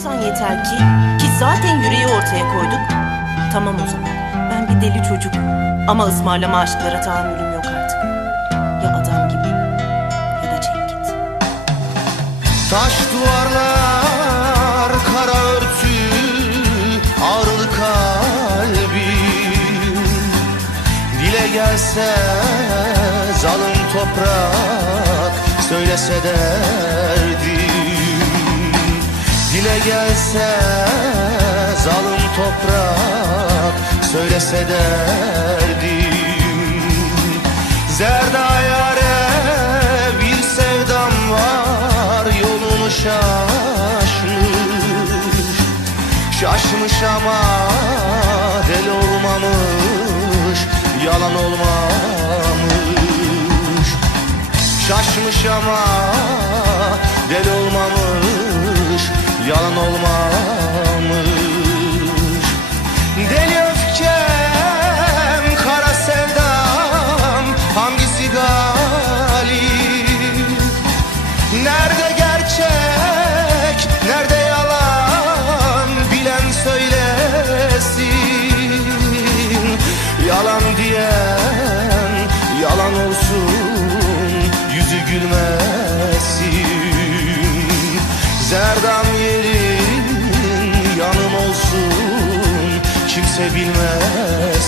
olsan yeter ki, ki zaten yüreği ortaya koyduk. Tamam o zaman, ben bir deli çocuk. Ama ısmarlama aşklara tahammülüm yok artık. Ya adam gibi, ya da çek git. Taş duvarlar, kara örtü, ağrılı kalbim Dile gelse zalim toprak, söylese derdim Dile gelse zalim toprak, söylese derdim. Zerda yare bir sevdam var yolunu şaşmış. Şaşmış ama deli olmamış yalan olmamış. Şaşmış ama Yalan diyen yalan olsun Yüzü gülmesin. Zerdam yerin yanım olsun Kimse bilmesin